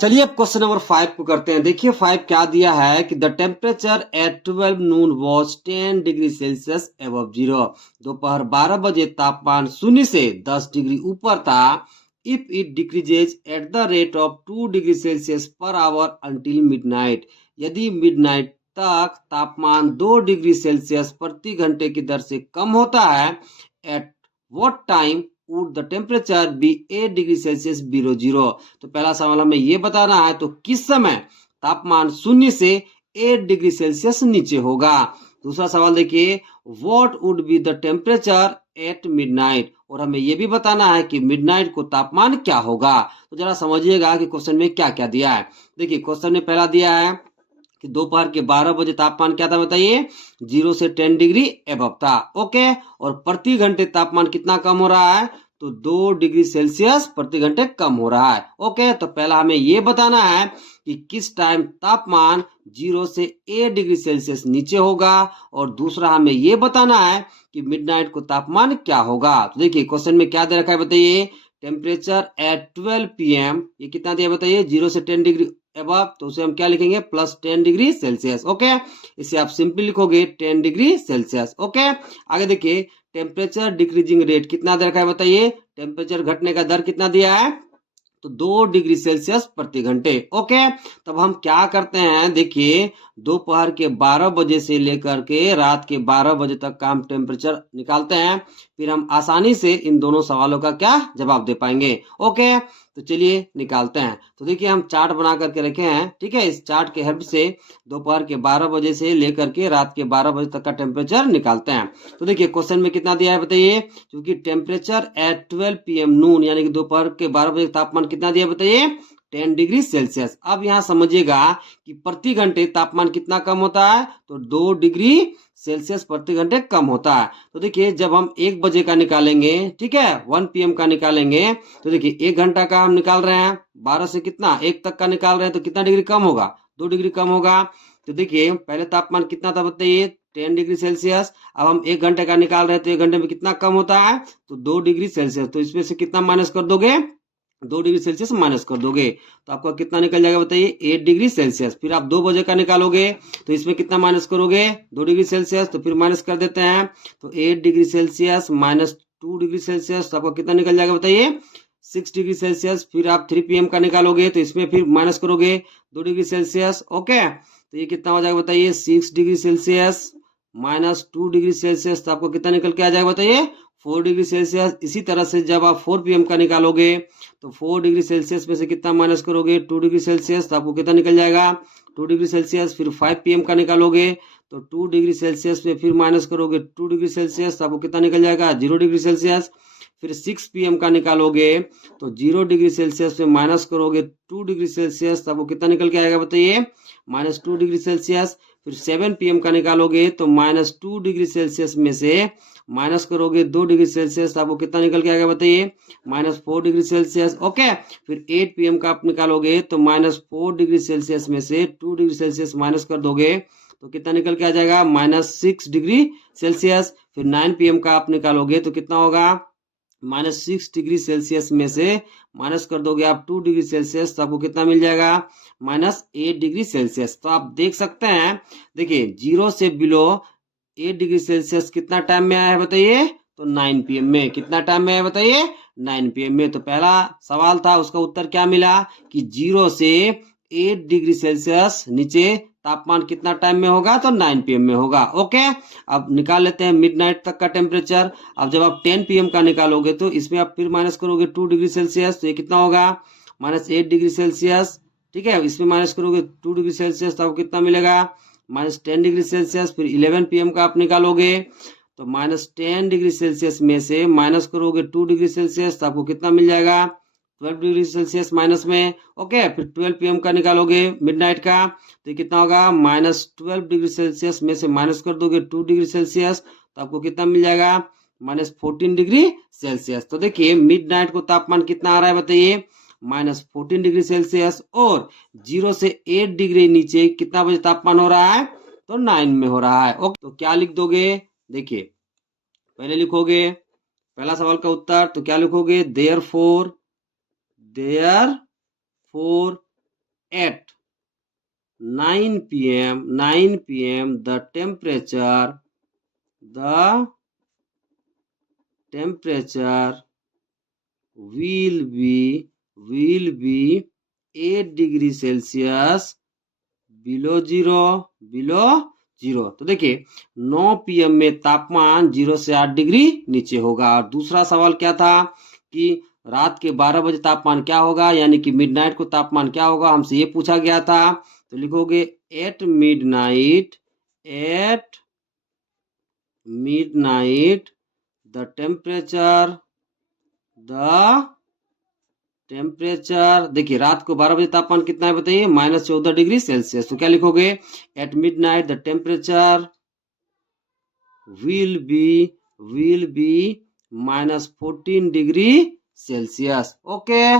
चलिए अब question number 5 को करते हैं। देखिए 5 क्या दिया है कि the temperature at 12 Noon was 10 degree Celsius above zero. दोपहर 12 बजे तापमान शून्य से 10 डिग्री ऊपर था। If it decreases eight the rate of 2 degree Celsius per hour until midnight. यदि मिडनाइट तक तापमान 2 डिग्री सेल्सियस प्रति घंटे की दर से कम होता है, at what time would the temperature be 8 degree Celsius below zero. तो पहला सवाल हमें ये बताना है तो किस समय तापमान शून्य से 8 डिग्री सेल्सियस नीचे होगा। दूसरा सवाल देखिए, what would be the temperature at midnight, और हमें यह भी बताना है कि मिडनाइट को तापमान क्या होगा। तो जरा समझिएगा कि क्वेश्चन में क्या क्या दिया है। देखिए क्वेश्चन में पहला दिया है कि दोपहर के 12 बजे तापमान क्या था बताइए, 0 से 10 डिग्री एबव था। ओके, और प्रति घंटे तापमान कितना कम हो रहा है, तो 2 डिग्री सेल्सियस प्रति घंटे कम हो रहा है। ओके, तो पहला हमें यह बताना है कि किस टाइम तापमान 0 से 8 डिग्री सेल्सियस नीचे होगा, और दूसरा हमें यह बताना है कि मिडनाइट को तापमान क्या होगा। तो देखिए क्वेश्चन में क्या दे रखा है बताइए, टेम्परेचर एट 12 पीएम, ये कितना दिया बताइए, 0 से 10 डिग्री एबव, तो उसे हम क्या लिखेंगे, प्लस 10 डिग्री सेल्सियस। ओके, इसे आप सिंपली लिखोगे 10 डिग्री सेल्सियस। ओके, आगे देखिए टेम्परेचर डिक्रीजिंग रेट कितना दे रखा है बताइए, टेम्परेचर घटने का दर कितना दिया है, तो 2 डिग्री सेल्सियस प्रति घंटे। ओके, तब हम क्या करते हैं, देखिए दोपहर के 12 बजे से लेकर के रात के 12 बजे तक का हम टेम्परेचर निकालते हैं, फिर हम आसानी से इन दोनों सवालों का क्या जवाब दे पाएंगे। ओके, तो चलिए निकालते हैं। तो देखिए हम चार्ट बना करके रखे हैं, ठीक है। इस चार्ट के हेल्प से दोपहर के 12 बजे से लेकर के रात के 12 बजे तक का टेम्परेचर निकालते हैं। तो देखिए क्वेश्चन में कितना दिया है बताइए, क्योंकि टेम्परेचर एट 12 पीएम नून यानी कि दोपहर के 12 बजे तापमान कितना दिया बताइए, 10 डिग्री सेल्सियस। अब यहाँ समझिएगा कि प्रति घंटे तापमान कितना कम होता है, तो 2 डिग्री सेल्सियस प्रति घंटे कम होता है। तो देखिए जब हम 1 बजे का निकालेंगे, ठीक है, 1 पीएम का निकालेंगे, तो देखिए 1 घंटा का हम निकाल रहे हैं, 12 से कितना 1 तक का निकाल रहे हैं, तो कितना डिग्री कम होगा, 2 डिग्री कम होगा। तो देखिए पहले तापमान कितना था बताइए, 10 डिग्री सेल्सियस। अब हम 1 घंटे का निकाल रहे हैं, तो 1 घंटे में कितना कम होता है, तो 2 डिग्री सेल्सियस। तो इसमें से कितना माइनस कर दोगे, 2 डिग्री सेल्सियस माइनस कर दोगे, तो आपका कितना निकल जाएगा बताइए, 8 डिग्री सेल्सियस। फिर आप 2 बजे का निकालोगे, तो इसमें कितना माइनस करोगे, 2 डिग्री सेल्सियस, तो फिर माइनस कर देते हैं, तो 8 degree Celsius minus 2 degree Celsius, तो आपका कितना निकल जाएगा बताइए, 6 डिग्री सेल्सियस। फिर आप 3 पीएम का निकालोगे, तो इसमें फिर माइनस करोगे 2 डिग्री सेल्सियस। ओके, तो ये कितना हो जाएगा बताइए, 6 degree Celsius minus 2 degree Celsius, तो आपको कितना निकल के आ जाएगा बताइए, 4 डिग्री सेल्सियस। इसी तरह से जब आप 4 पीएम का निकालोगे, तो 4 डिग्री सेल्सियस में से कितना माइनस करोगे, 2 डिग्री सेल्सियस, तो आपको कितना निकल जाएगा, 2 डिग्री सेल्सियस। फिर 5 पीएम का निकालोगे, तो 2 डिग्री सेल्सियस में फिर माइनस करोगे 2 डिग्री सेल्सियस, तो आपको कितना निकल जाएगा, 0 डिग्री सेल्सियस। फिर 6 पीएम का निकालोगे, तो 0 डिग्री सेल्सियस में माइनस करोगे 2 डिग्री सेल्सियस, तो आपको कितना निकल के आएगा बताइए, माइनस 2 डिग्री सेल्सियस। फिर 7 पीएम का निकालोगे, तो माइनस 2 डिग्री सेल्सियस में से माइनस करोगे 2 डिग्री सेल्सियस, तो आपको कितना निकल के आएगा बताइए, माइनस 4 डिग्री सेल्सियस। ओके, फिर 8 पीएम का आप निकालोगे, तो माइनस 4 डिग्री सेल्सियस में से 2 डिग्री सेल्सियस माइनस कर दोगे, तो कितना निकल के आ जाएगा, माइनस 6 डिग्री सेल्सियस। फिर 9 पीएम का आप निकालोगे, तो कितना होगा, माइनस 6 डिग्री सेल्सियस में से माइनस कर दोगे आप 2 डिग्री सेल्सियस, तो आपको कितना मिल जाएगा, माइनस 8 डिग्री सेल्सियस। तो आप देख सकते हैं, देखिए 0 से बिलो 8 डिग्री सेल्सियस कितना टाइम में आया है बताइए, तो 9 पीएम में। कितना टाइम में आया बताइए, 9 पीएम में। तो पहला सवाल था उसका उत्तर क्या मिला कि 0 से 8 डिग्री सेल्सियस नीचे तापमान कितना टाइम में होगा, तो 9 पीएम में होगा। ओके, अब निकाल लेते हैं मिडनाइट तक का टेम्परेचर। अब जब आप 10 पीएम का निकालोगे, तो इसमें आप फिर माइनस करोगे 2 डिग्री सेल्सियस, तो ये कितना होगा, माइनस 8 डिग्री सेल्सियस। ठीक है, इसमें माइनस करोगे 2 डिग्री सेल्सियस, तो आपको कितना मिलेगा, माइनस 10 डिग्री सेल्सियस। फिर 11 पीएम का आप निकालोगे, तो माइनस 10 डिग्री सेल्सियस में से माइनस करोगे 2 डिग्री सेल्सियस, तो आपको कितना मिल जाएगा, 12 डिग्री सेल्सियस माइनस में। ओके, फिर 12 पीएम का निकालोगे मिडनाइट का, तो ये कितना होगा, माइनस 12 डिग्री सेल्सियस में से माइनस कर दोगे 2 डिग्री सेल्सियस, तो आपको कितना मिल जाएगा, माइनस 14 डिग्री सेल्सियस। तो देखिए मिडनाइट को तापमान कितना आ रहा है बताइए, माइनस 14 डिग्री सेल्सियस। और 0 से 8 डिग्री नीचे कितना बजे तापमान हो रहा है, तो 9 में हो रहा है। ओके, तो क्या लिख दोगे, देखिए पहले लिखोगे पहला सवाल का उत्तर, तो क्या लिखोगे, there four at 9 p.m. the temperature will be 8 degree Celsius below zero. तो देखिए 9 PM में तापमान 0 से 8 डिग्री नीचे होगा। और दूसरा सवाल क्या था कि रात के 12 बजे तापमान क्या होगा, यानी कि मिडनाइट को तापमान क्या होगा, हमसे ये पूछा गया था। तो लिखोगे एट मिडनाइट द टेम्परेचर देखिए रात को 12 बजे तापमान कितना है बताइए, -14 डिग्री सेल्सियस। तो क्या लिखोगे, at midnight the temperature will be -14 degree Celsius. Okay,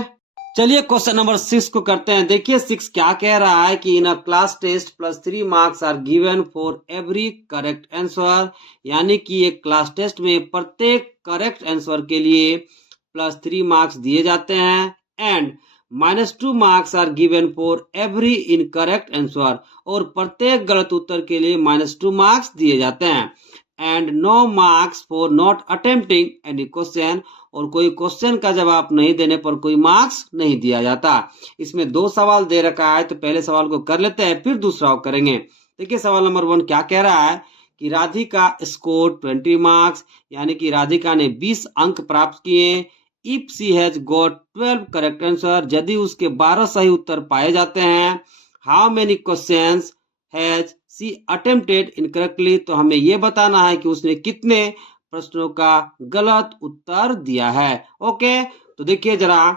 चलिए क्वेश्चन नंबर 6 को करते हैं। देखिए 6 क्या कह रहा है कि in a class test +3 marks are given for every correct answer, यानी कि एक क्लास टेस्ट में प्रत्येक करेक्ट आंसर के लिए +3 मार्क्स दिए जाते हैं। And -2 marks are given for every incorrect answer, और प्रत्येक गलत उत्तर के लिए -2 मार्क्स दिए जाते हैं। And no marks for not attempting any question, और कोई क्वेश्चन का जवाब नहीं देने पर कोई मार्क्स नहीं दिया जाता। इसमें 2 सवाल दे रखा है, तो पहले सवाल को कर लेते हैं, फिर दूसरा को करेंगे। देखिए सवाल नंबर 1 क्या कह रहा है कि राधिका स्कोर 20 मार्क्स, यानी कि राधिका ने 20 अंक प्राप्त किए। If she has got 12 correct answer, यदि उसके 12 सही उत्तर पाए जाते हैं। How many questions has she attempted incorrectly, तो हमें यह बताना है कि उसने कितने प्रश्नों का गलत उत्तर दिया है। ओके, तो देखिए जरा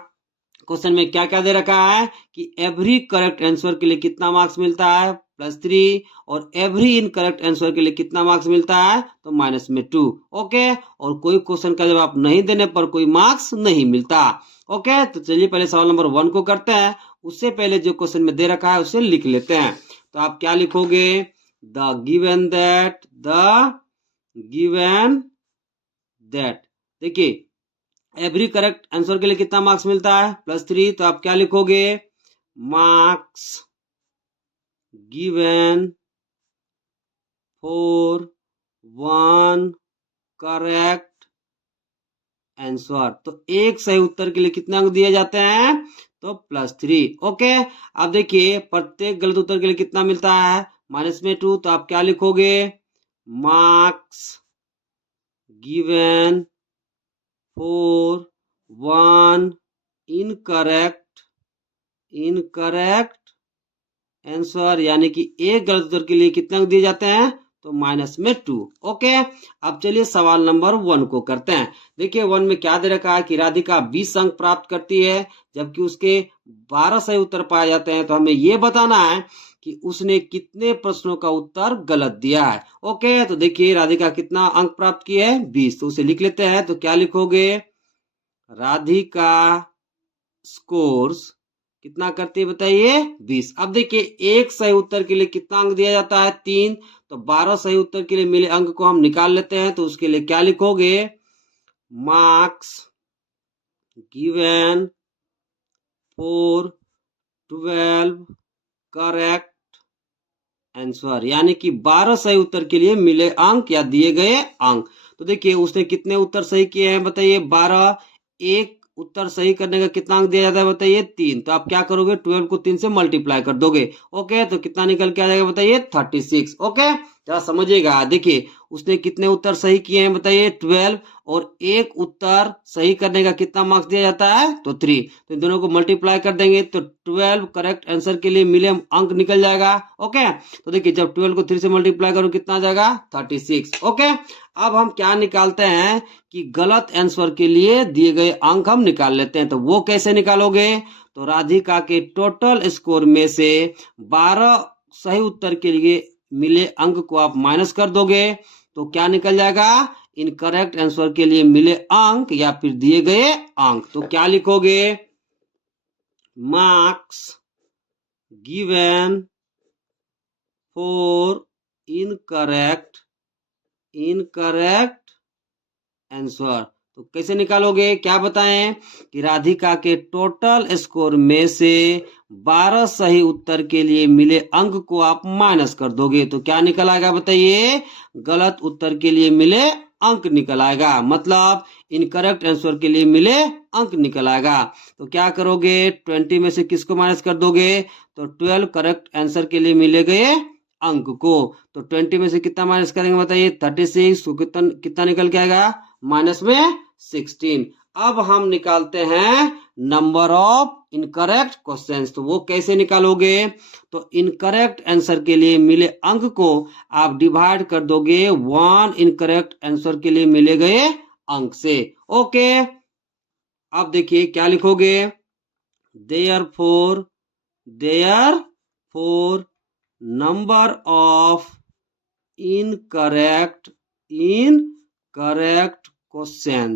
क्वेश्चन में क्या क्या दे रखा है कि एवरी करेक्ट आंसर के लिए कितना मार्क्स मिलता है, +3, और एवरी इनकरेक्ट आंसर के लिए कितना मार्क्स मिलता है, तो -2। ओके, और कोई क्वेश्चन का जवाब नहीं देने पर कोई मार्क्स नहीं मिलता। ओके, तो चलिए पहले सवाल नंबर 1 को करते हैं। उससे पहले जो क्वेश्चन में दे रखा है उसे लिख लेते हैं। तो आप क्या लिखोगे, द गिवन दैट देखिए एवरी करेक्ट आंसर के लिए कितना मार्क्स मिलता है, +3। तो आप क्या लिखोगे, marks given for 1 correct answer, तो एक सही उत्तर के लिए कितने अंक दिए जाते हैं, तो +3। ओके, अब देखिए प्रत्येक गलत उत्तर के लिए कितना मिलता है, -2। तो आप क्या लिखोगे, marks given for 1 incorrect answer, यानी कि एक गलत उत्तर के लिए कितने अंक दिए जाते हैं, तो -2। ओके, अब चलिए सवाल नंबर 1 को करते हैं। देखिए 1 में क्या दे रखा है कि राधिका 20 अंक प्राप्त करती है, जबकि उसके 12 सही उत्तर पाए जाते हैं। तो हमें यह बताना है कि उसने कितने प्रश्नों का उत्तर गलत दिया है। ओके, तो देखिए राधिका कितना अंक प्राप्त की है, 20। तो उसे लिख लेते हैं। तो क्या लिखोगे, राधिका स्कोर्स कितना करती है बताइए, 20। अब देखिए एक सही उत्तर के लिए कितना अंक दिया जाता है, 3। तो 12 सही उत्तर के लिए मिले अंक को हम निकाल लेते हैं। तो उसके लिए क्या लिखोगे, marks given for 12 correct answer, यानी कि 12 सही उत्तर के लिए मिले अंक या दिए गए अंक। तो देखिए उसने कितने उत्तर सही किए हैं बताइए, 12। एक उत्तर सही करने का कितना अंक दिया जाता है बताइए, 3। तो आप क्या करोगे, 12 को 3 से मल्टीप्लाई कर दोगे। ओके, तो कितना निकल के आ जाएगा बताइए, 36। ओके, जरा समझिएगा। देखिए उसने कितने उत्तर सही किए हैं बताइए, 12, और एक उत्तर सही करने का कितना मार्क्स दिया जाता है, तो 3। तो इन दोनों को मल्टीप्लाई कर देंगे तो 12 करेक्ट आंसर के लिए मिले अंक निकल जाएगा। ओके, तो देखिए जब 12 को 3 से मल्टीप्लाई करो कितना आ जाएगा, 36। ओके, अब हम क्या निकालते हैं कि गलत आंसर के लिए दिए गए अंक हम निकाल लेते हैं। तो वो कैसे निकालोगे, तो राधिका के टोटल स्कोर में से 12 सही उत्तर के लिए मिले अंक को आप माइनस कर दोगे। तो क्या निकल जाएगा, इनकरेक्ट आंसर के लिए मिले अंक या फिर दिए गए अंक। तो क्या लिखोगे, marks given for incorrect answer. तो कैसे निकालोगे, क्या बताएं कि राधिका के टोटल स्कोर में से 12 सही उत्तर के लिए मिले अंक को आप माइनस कर दोगे तो क्या निकल आएगा बताइए, गलत उत्तर के लिए मिले अंक निकल आएगा, मतलब इनकरेक्ट आंसर के लिए मिले अंक निकल आएगा। तो क्या करोगे, 20 में से किसको माइनस कर दोगे, तो 12 करेक्ट आंसर के लिए मिले गए अंक को। तो 20 में से कितना माइनस करेंगे बताइए, 36 को कितना कितना निकल के आएगा, माइनस में 16। अब हम निकालते हैं नंबर ऑफ इनकरेक्ट क्वेश्चंस। तो वो कैसे निकालोगे, तो इनकरेक्ट आंसर के लिए मिले अंक को आप डिवाइड कर दोगे 1 इनकरेक्ट आंसर के लिए मिले गए अंक से। ओके, अब देखिए क्या लिखोगे, therefore number of incorrect question.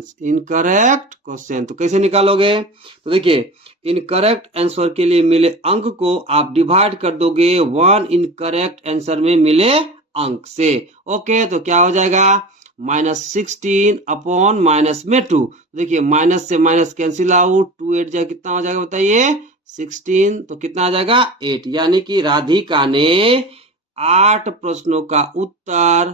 तो कैसे निकालोगे, तो देखिए इनकरेक्ट आंसर के लिए मिले अंक को आप डिवाइड कर दोगे 1 इनकरेक्ट आंसर में मिले अंक से। ओके, तो क्या हो जाएगा, -16 अपॉन माइनस में 2। देखिए माइनस से माइनस कैंसिल आउट, 2 8 जाए कितना हो जाएगा बताइए, 16। तो कितना आ जाएगा 8, यानी कि राधिका ने 8 प्रश्नों का उत्तर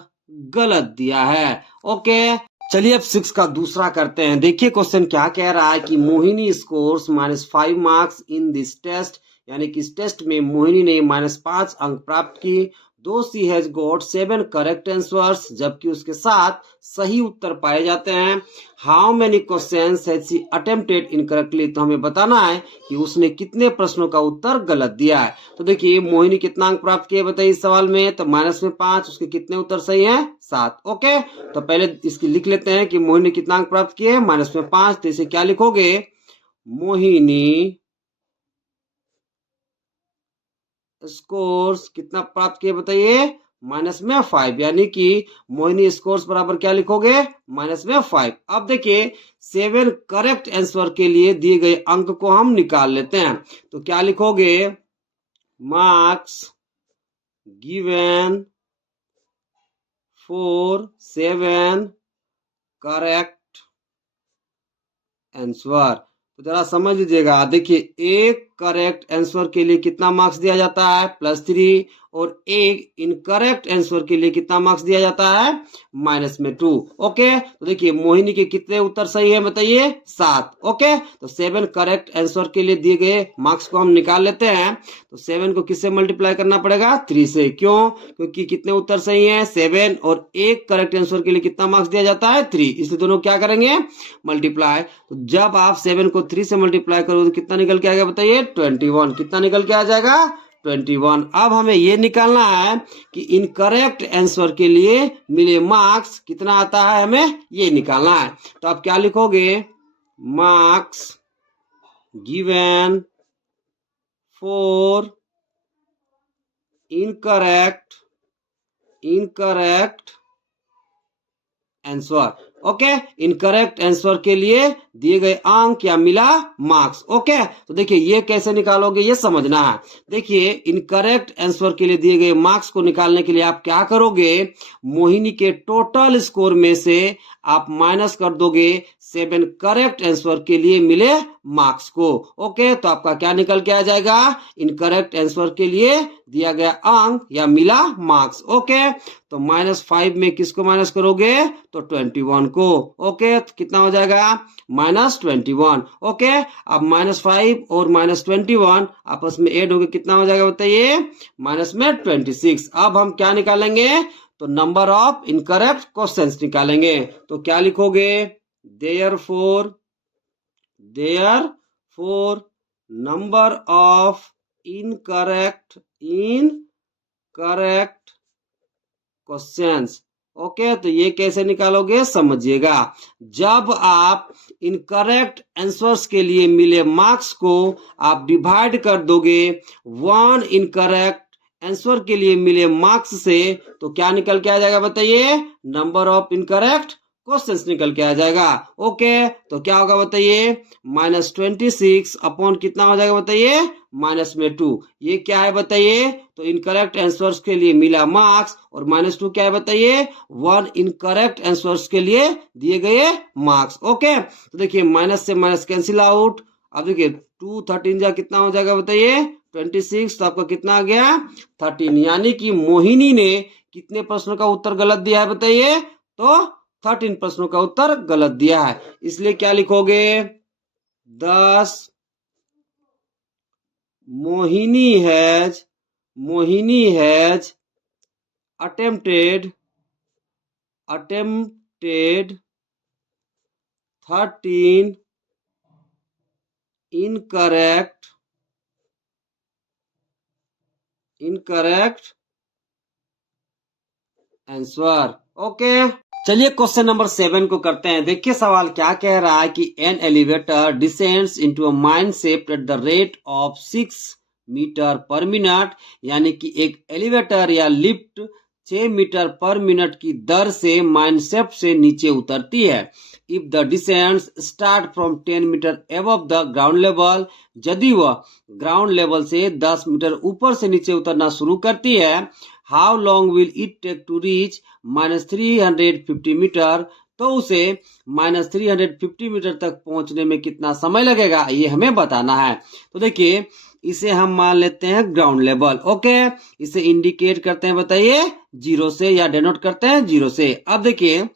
गलत दिया है। ओके, चलिए अब 6 का दूसरा करते हैं। देखिए क्वेश्चन क्या कह रहा है कि Mohini scores -5 marks in this test, यानी कि इस टेस्ट में मोहिनी ने -5 अंक प्राप्त की। दो सी हैज गॉट 7 करेक्ट आंसर्स, जबकि उसके साथ सही उत्तर पाए जाते हैं। How many questions has she attempted incorrectly, तो हमें बताना है कि उसने कितने प्रश्नों का उत्तर गलत दिया है। तो देखिए मोहिनी कितना अंक प्राप्त किए बताइए इस सवाल में, तो माइनस में 5, उसके कितने उत्तर सही हैं, 7। ओके, तो पहले इसकी लिख लेते हैं कि मोहिनी कितना अंक प्राप्त किए, माइनस में 5। तो इसे क्या लिखोगे, मोहिनी स्कोर्स कितना प्राप्त किए बताइए, माइनस में 5, यानी कि मोहिनी स्कोर्स बराबर क्या लिखोगे, माइनस में 5। अब देखिए 7 करेक्ट आंसर के लिए दिए गए अंक को हम निकाल लेते हैं। तो क्या लिखोगे, marks given for 7 correct answer. तो जरा समझ लीजिएगा, देखिए एक करेक्ट आंसर के लिए कितना मार्क्स दिया जाता है, +3, और एक इनकरेक्ट आंसर के लिए कितना मार्क्स दिया जाता है, -2। ओके, तो देखिए मोहिनी के कितने उत्तर सही है बताइए, 7। ओके, तो 7 करेक्ट आंसर के लिए दिए गए मार्क्स को हम निकाल लेते हैं। तो 7 को किससे मल्टीप्लाई करना पड़ेगा, 3 से। क्यों, क्योंकि कितने उत्तर सही है, 7, और एक करेक्ट आंसर के लिए कितना मार्क्स दिया जाता है, 3, इसलिए दोनों क्या करेंगे, मल्टीप्लाई। तो जब आप 7 को 3 से मल्टीप्लाई करोगे तो कितना निकल के आएगा बताइए, 21। कितना निकल के आ जाएगा, 21। अब हमें ये निकालना है कि इनकरेक्ट आंसर के लिए मिले मार्क्स कितना आता है, हमें ये निकालना है। तो आप क्या लिखोगे, marks given for incorrect answer. Okay, incorrect answer के लिए दिए गए अंक या मिला मार्क्स। ओके, तो देखिए ये कैसे निकालोगे, ये समझना है। देखिए इनकरेक्ट आंसर के लिए दिए गए मार्क्स को निकालने के लिए आप क्या करोगे, मोहिनी के टोटल स्कोर में से आप माइनस कर दोगे 7 करेक्ट आंसर के लिए मिले मार्क्स को। ओके, तो आपका क्या निकल के आ जाएगा, इनकरेक्ट आंसर के लिए दिया गया अंक या मिला मार्क्स। ओके, तो -5 में किसको माइनस करोगे, तो 21 को। ओके, तो कितना हो जाएगा, -21। ओके, अब -5 और -21 आपस में ऐड होकर कितना हो जाएगा बताइए, -26। अब हम क्या निकालेंगे, तो नंबर ऑफ इनकरेक्ट क्वेश्चंस निकालेंगे। तो क्या लिखोगे, therefore number of incorrect questions. Okay, तो ये कैसे निकालोगे समझिएगा। जब आप इनकरेक्ट आंसर्स के लिए मिले मार्क्स को आप डिवाइड कर दोगे 1 इनकरेक्ट आंसर के लिए मिले मार्क्स से, तो क्या निकल के आ जाएगा बताइए, नंबर ऑफ इनकरेक्ट क्वेश्चन निकल के आ जाएगा। ओके, तो क्या होगा बताइए, -26 अपॉन कितना हो जाएगा बताइए, -2। ये क्या है बताइए, तो इनकरेक्ट आंसर्स के लिए मिला मार्क्स, और -2 क्या है बताइए, 1 इनकरेक्ट आंसर्स के लिए दिए गए मार्क्स। ओके, तो देखिए माइनस से माइनस कैंसिल आउट। अब देखिए 2 13 जा कितना हो जाएगा बताइए, 26। तो आपका कितना आ गया, 13। यानी कि मोहिनी ने कितने प्रश्नों का उत्तर गलत दिया है बताइए, तो 13 प्रश्नों का उत्तर गलत दिया है। इसलिए क्या लिखोगे, 10 Mohini has attempted 13 incorrect answer. Okay, चलिए क्वेश्चन नंबर 7 को करते हैं। देखिए सवाल क्या कह रहा है कि an elevator descends into a mine shaft at the rate of 6 metre per minute, यानी कि एक एलिवेटर या लिफ्ट 6 मीटर पर मिनट की दर से माइन शेफ्ट से नीचे उतरती है। If the descends start from 10 metre above the ground level, यदि वह ग्राउंड लेवल से 10 मीटर ऊपर से नीचे उतरना शुरू करती है, how long will it take to reach -350 metre, तो उसे -350 मीटर तक पहुंचने में कितना समय लगेगा, ये हमें बताना है। तो देखिए इसे हम मान लेते हैं ग्राउंड लेवल। ओके, इसे इंडिकेट करते हैं बताइए 0 से, या डेनोट करते हैं 0 से। अब देखिए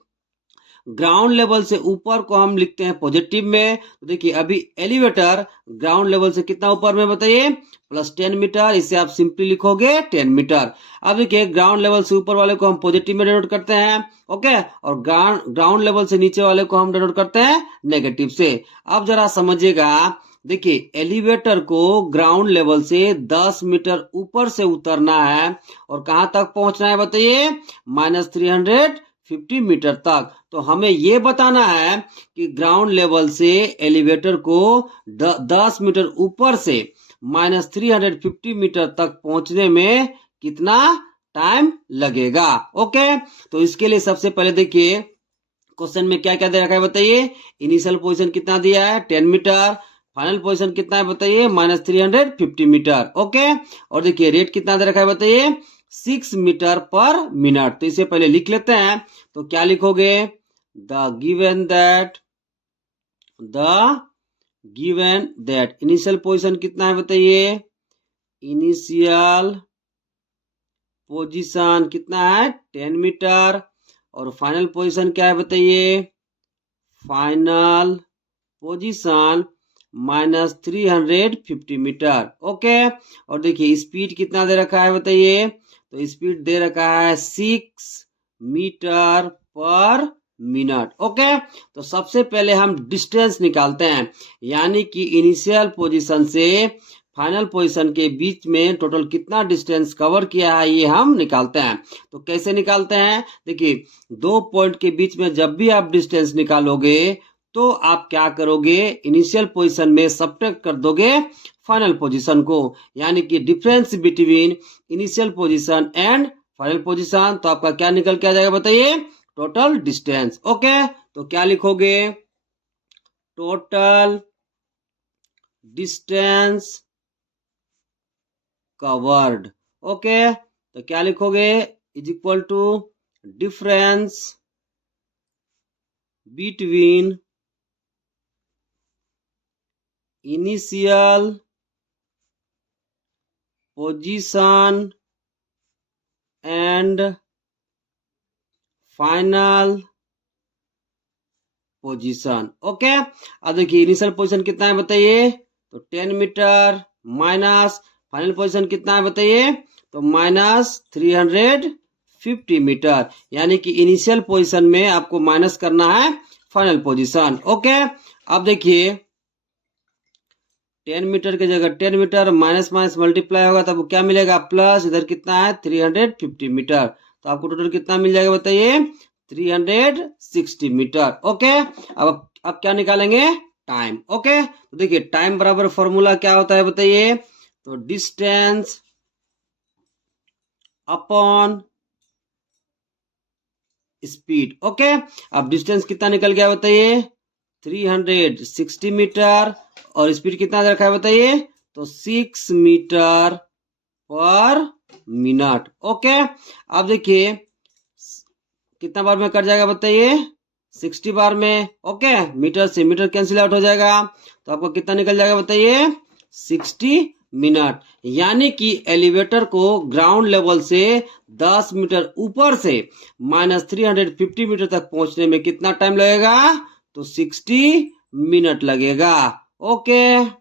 ग्राउंड लेवल से ऊपर को हम लिखते हैं पॉजिटिव में। तो देखिए अभी एलिवेटर ग्राउंड लेवल से कितना ऊपर में बताइए, +10 मीटर। इसे आप सिंपली लिखोगे 10 मीटर। अब देखिए ग्राउंड लेवल से ऊपर वाले को हम पॉजिटिव में डिनोट करते हैं, ओके, और ग्राउंड लेवल से नीचे वाले को हम डिनोट करते हैं नेगेटिव से। अब जरा समझिएगा, देखिए एलिवेटर को ग्राउंड लेवल से 10 मीटर ऊपर से उतरना है, और कहां तक पहुंचना है बताइए, -350 मीटर तक। तो हमें यह बताना है कि ग्राउंड लेवल से एलिवेटर को 10 मीटर ऊपर से -350 मीटर तक पहुंचने में कितना टाइम लगेगा। ओके, तो इसके लिए सबसे पहले देखिए क्वेश्चन में क्या क्या दे रखा है बताइए। इनिशियल पोजीशन कितना दिया है, 10 मीटर। फाइनल पोजीशन कितना है बताइए, -350 मीटर। ओके, और देखिए रेट कितना दे रखा है बताइए, 6 मीटर पर मिनट। तो इसे पहले लिख लेते हैं। तो क्या लिखोगे, the given that initial position कितना है बताइए, इनिशियल पोजीशन कितना है 10 मीटर, और फाइनल पोजीशन क्या है बताइए, फाइनल पोजीशन -350 मीटर। ओके, और देखिए स्पीड कितना दे रखा है बताइए, तो स्पीड दे रखा है 6 मीटर पर मिनट। ओके, तो सबसे पहले हम डिस्टेंस निकालते हैं, यानी कि इनिशियल पोजीशन से फाइनल पोजीशन के बीच में टोटल कितना डिस्टेंस कवर किया है, ये हम निकालते हैं। तो कैसे निकालते हैं, देखिए 2 पॉइंट के बीच में जब भी आप डिस्टेंस निकालोगे, तो आप क्या करोगे, इनिशियल पोजीशन में सब्ट्रैक्ट कर दोगे फाइनल पोजीशन को, यानी कि difference between initial position and final position. तो आपका क्या निकल के आ जाएगा बताइए, टोटल डिस्टेंस। ओके, तो क्या लिखोगे, टोटल डिस्टेंस कवर्ड। ओके, तो क्या लिखोगे, is equal to difference between initial position and final position. Okay, अब देखिए इनिशियल पोजीशन कितना है बताइए, तो 10 मीटर, माइनस फाइनल पोजीशन कितना है बताइए, तो -350 मीटर, यानी कि इनिशियल पोजीशन में आपको माइनस करना है फाइनल पोजीशन। ओके, अब देखिए 10 मीटर की जगह 10 मीटर माइनस माइनस मल्टीप्लाई होगा, तब क्या मिलेगा प्लस, इधर कितना है 350 मीटर। तो आपको टोटल कितना मिल जाएगा बताइए, 360 मीटर। ओके, अब क्या निकालेंगे, टाइम। ओके, तो देखिए टाइम बराबर फॉर्मूला क्या होता है बताइए, तो डिस्टेंस अपॉन स्पीड। ओके, अब डिस्टेंस कितना निकल गया बताइए, 360 मीटर, और स्पीड कितना रखा है बताइए, तो 6 मीटर पर मिनट। ओके, अब देखिए कितना बार में कट जाएगा बताइए, 60 बार में। ओके, मीटर से मीटर कैंसिल आउट हो जाएगा, तो आपको कितना निकल जाएगा बताइए, 60 मिनट। यानी कि एलिवेटर को ग्राउंड लेवल से 10 मीटर ऊपर से -350 मीटर तक पहुंचने में कितना टाइम लगेगा, तो 60 मिनट लगेगा। ओके।